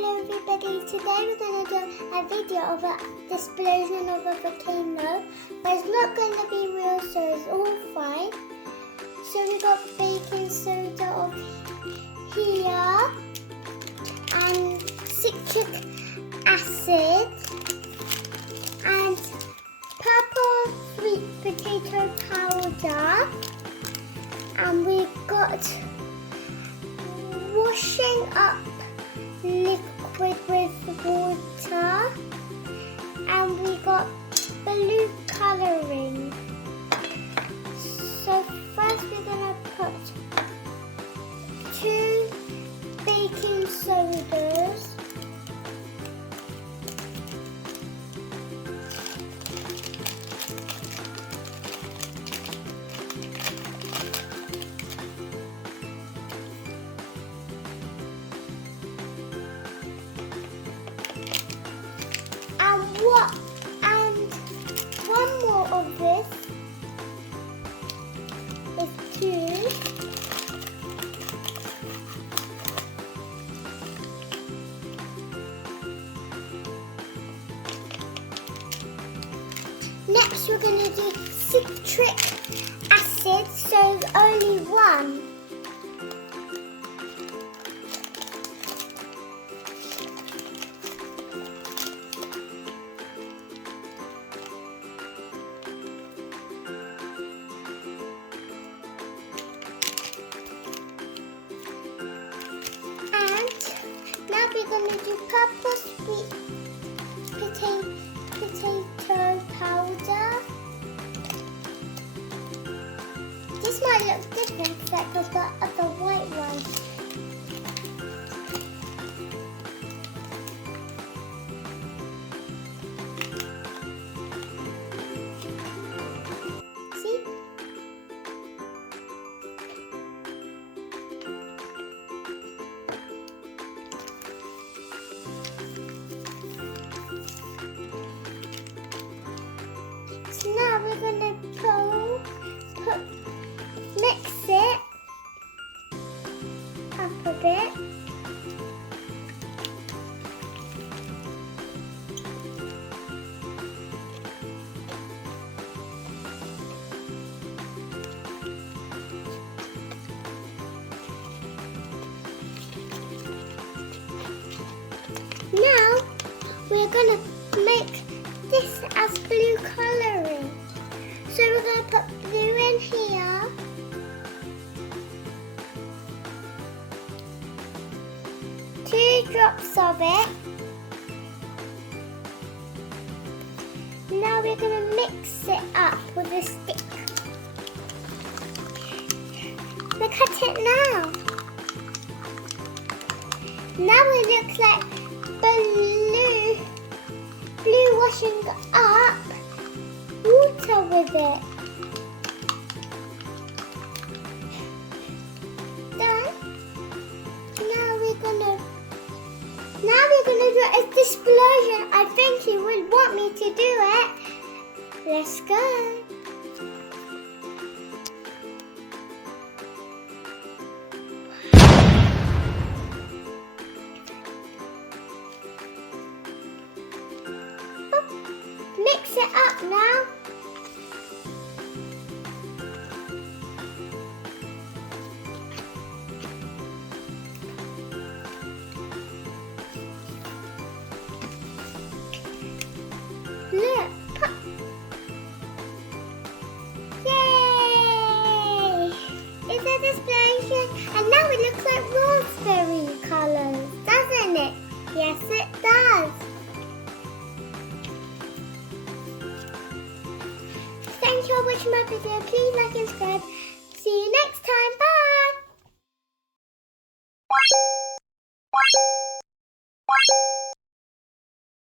Hello everybody, today we're going to do a video of an explosion of a volcano, but it's not going to be real, so it's all fine. So we got baking soda of here and citric acid and purple sweet potato powder, and we got washing up liquid with water, and we got blue colouring. So first we're going to put 2 baking sodas, and one more of this is 2. Next we're going to do citric acid, so it's only 1. Now we're going to do purple sweet potato powder. This might look different because the other white one. See? So now we're going to mix it up a bit. Now we're going to make this as blue colouring. So we're going to put blue in here. Two drops of it. Now we're going to mix it up with a stick. Look at it now. Now it looks like blue washing up water with it. Done. Now we're gonna do an explosion. I think you would want me to do it. Let's go. Mix it up now. Look. Yay! It's an explosion, and now it looks like raspberry colours, doesn't it? Yes, it does. Thank you for watching my video. Please like and subscribe.